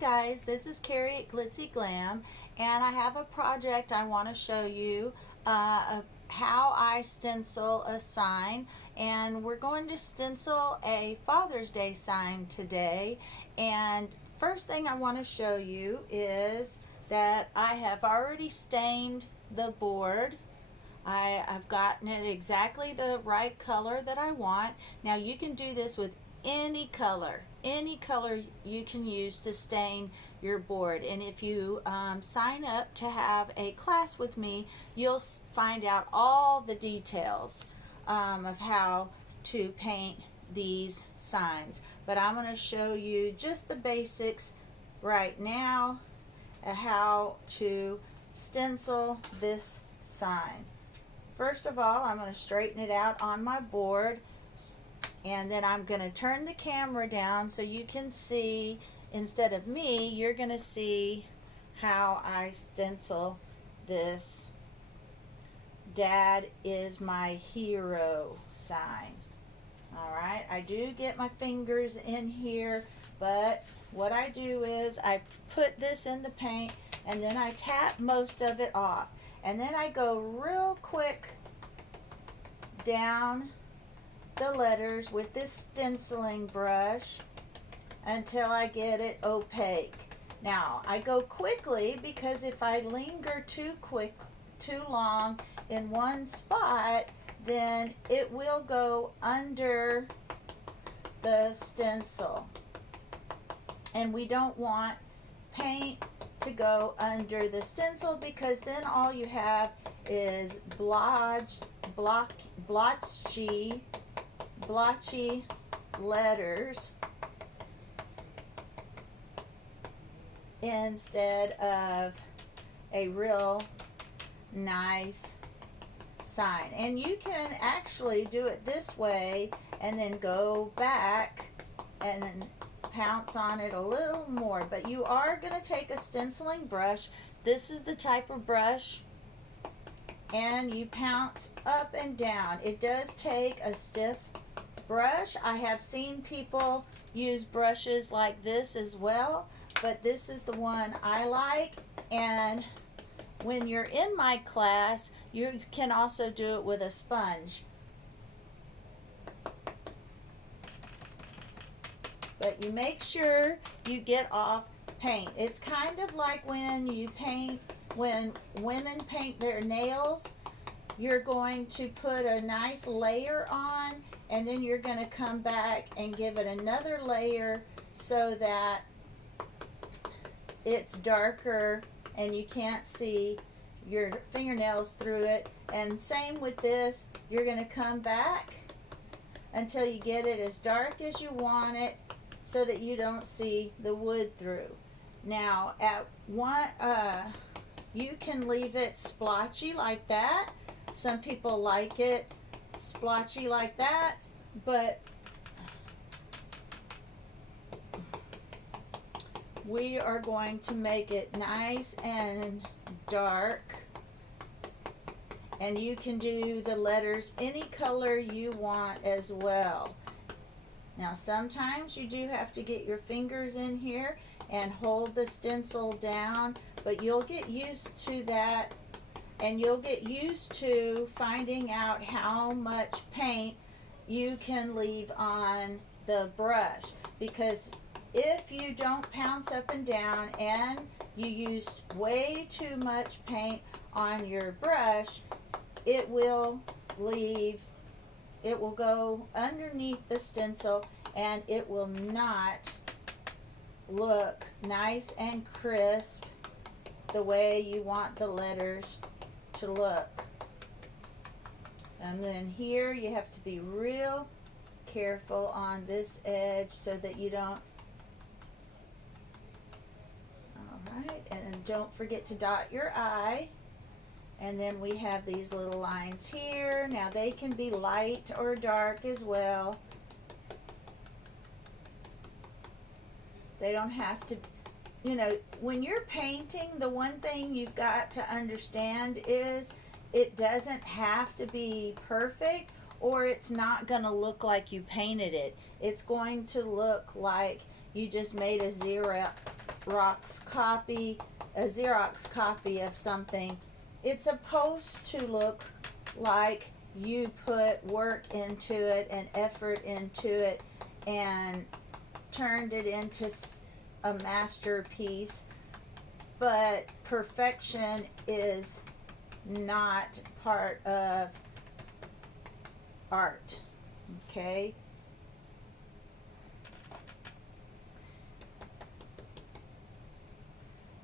guys, this is Carrie at Glitzy Glam, and I have a project I want to show you of how I stencil a sign. And we're going to stencil a Father's Day sign today. And first thing I want to show you is that I have already stained the board. I've gotten it exactly the right color that I want. Now you can do this with any color you can use to stain your board. And if you sign up to have a class with me, you'll find out all the details of how to paint these signs. But I'm going to show you just the basics right now of how to stencil this sign. First of all, I'm going to straighten it out on my board, and then I'm going to turn the camera down so you can see, instead of me, you're going to see how I stencil this Dad is my hero sign. Alright, I do get my fingers in here, but what I do is I put this in the paint and then I tap most of it off. And then I go real quick down the letters with this stenciling brush until I get it opaque. Now, I go quickly because if I linger too long in one spot, then it will go under the stencil. And we don't want paint to go under the stencil, because then all you have is blotchy letters instead of a real nice sign. And you can actually do it this way and then go back and then pounce on it a little more, but you are going to take a stenciling brush. This is the type of brush, and you pounce up and down. It does take a stiff brush. I have seen people use brushes like this as well, but this is the one I like. And when you're in my class, you can also do it with a sponge. But you make sure you get off paint. It's kind of like when women paint their nails. You're going to put a nice layer on, and then you're going to come back and give it another layer so that it's darker and you can't see your fingernails through it. And same with this, you're going to come back until you get it as dark as you want it, so that you don't see the wood through. Now, at one, you can leave it splotchy like that. Some people like it splotchy like that, but we are going to make it nice and dark. And you can do the letters any color you want as well. Now, sometimes you do have to get your fingers in here and hold the stencil down, but you'll get used to that, and you'll get used to finding out how much paint you can leave on the brush. Because if you don't pounce up and down and you use way too much paint on your brush, it will go underneath the stencil, and it will not look nice and crisp the way you want the letters to look. And then here you have to be real careful on this edge so that you don't. Alright, and don't forget to dot your I. And then we have these little lines here. Now they can be light or dark as well. They don't have to, when you're painting, the one thing you've got to understand is it doesn't have to be perfect, or it's not going to look like you painted it. It's going to look like you just made a Xerox copy of something. It's supposed to look like you put work into it and effort into it and turned it into a masterpiece. But perfection is not part of art, okay?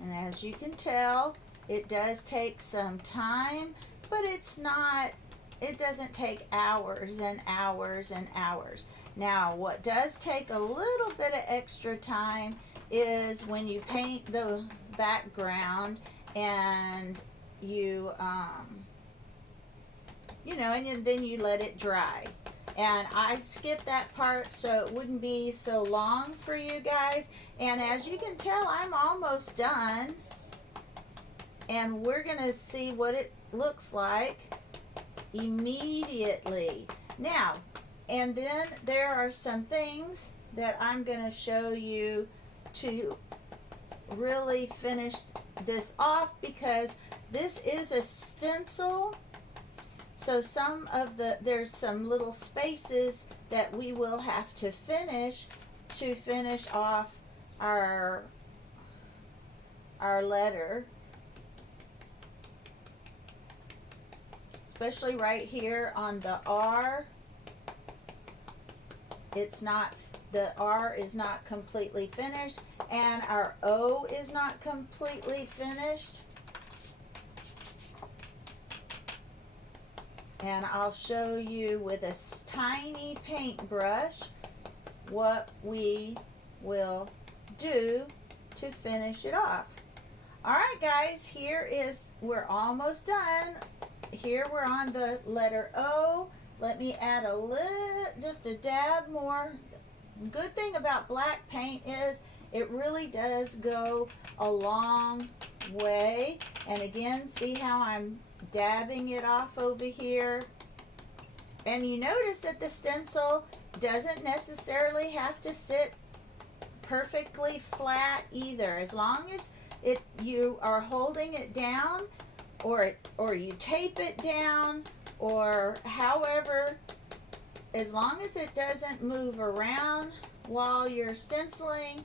And as you can tell, it does take some time, but it doesn't take hours and hours and hours. Now, what does take a little bit of extra time is when you paint the background and and then you let it dry. And I skipped that part so it wouldn't be so long for you guys. And as you can tell, I'm almost done. And we're going to see what it looks like immediately. Now, and then there are some things that I'm going to show you to really finish this off, because this is a stencil. So there's some little spaces that we will have to finish off our letter. Especially right here on the R. The R is not completely finished, and our O is not completely finished. And I'll show you with a tiny paintbrush what we will do to finish it off. Alright guys, we're almost done. Here we're on the letter O. Let me add just a dab more. Good thing about black paint is it really does go a long way. And again, see how I'm dabbing it off over here. And you notice that the stencil doesn't necessarily have to sit perfectly flat either. As long as you are holding it down, or you tape it down, or however, as long as it doesn't move around while you're stenciling,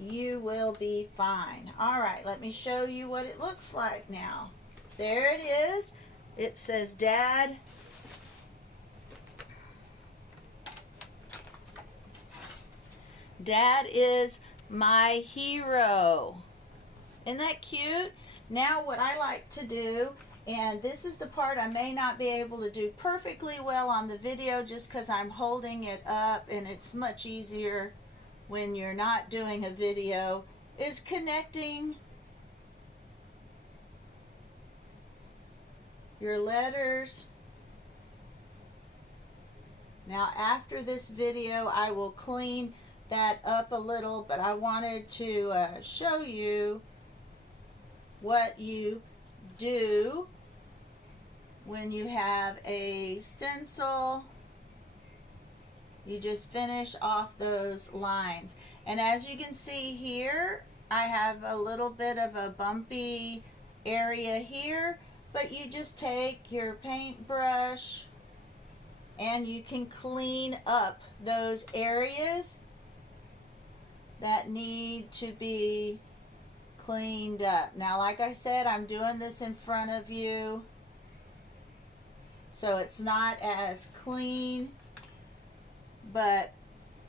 you will be fine. All right, let me show you what it looks like now. There it is. It says Dad. Dad is my hero. Isn't that cute? Now what I like to do, and this is the part I may not be able to do perfectly well on the video just because I'm holding it up, and it's much easier when you're not doing a video, is connecting your letters. Now after this video I will clean that up a little, but I wanted to show you what you do when you have a stencil. You just finish off those lines. And as you can see here, I have a little bit of a bumpy area here, but you just take your paintbrush and you can clean up those areas that need to be cleaned up. Now, like I said, I'm doing this in front of you, so it's not as clean, but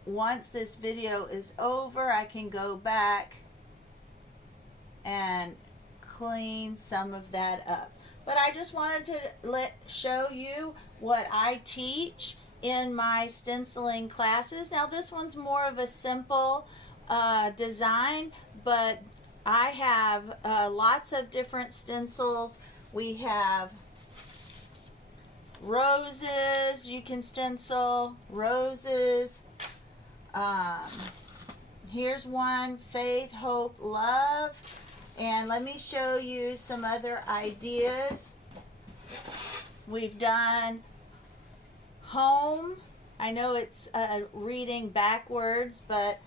once this video is over, I can go back and clean some of that up. But I just wanted to show you what I teach in my stenciling classes. Now this one's more of a simple design, but I have lots of different stencils. We have roses. You can stencil roses. Here's one, faith, hope, love. And let me show you some other ideas. We've done home. I know it's reading backwards, but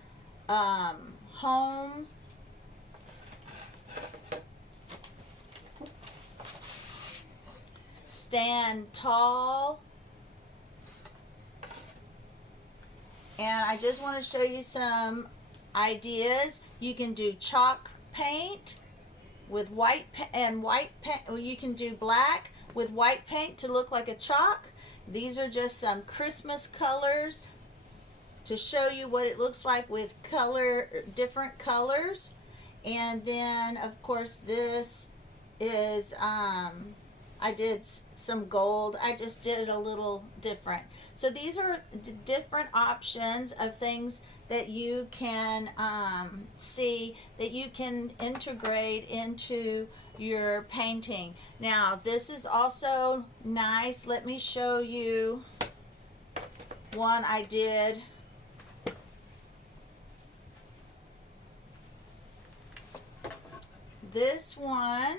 home, stand tall. And I just want to show you some ideas. You can do chalk paint with white and white paint. You can do black with white paint to look like a chalk. These are just some Christmas colors to show you what it looks like with different colors. And then of course this is I did some gold. I just did it a little different. So these are the different options of things that you can see that you can integrate into your painting. Now this is also nice. Let me show you one I did. This one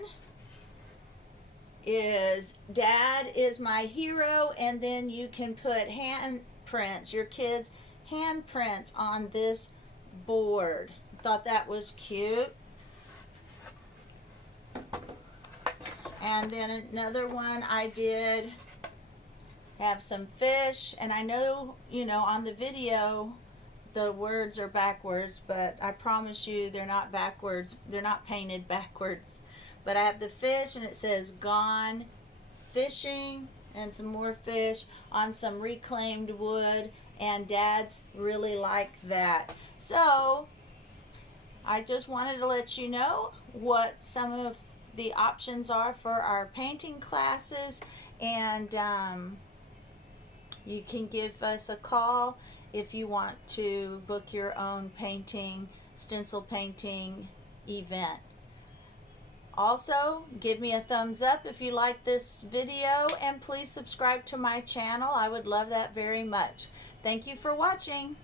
is Dad is my hero, and then you can put handprints, your kids' handprints on this board. Thought that was cute. And then another one I did have some fish, and I know, you know, on the video the words are backwards, but I promise you they're not backwards. They're not painted backwards. But I have the fish, and it says gone fishing, and some more fish on some reclaimed wood, and Dad's really like that. So I just wanted to let you know what some of the options are for our painting classes, and you can give us a call if you want to book your own stencil painting event. Also, give me a thumbs up if you like this video, and please subscribe to my channel. I would love that very much. Thank you for watching.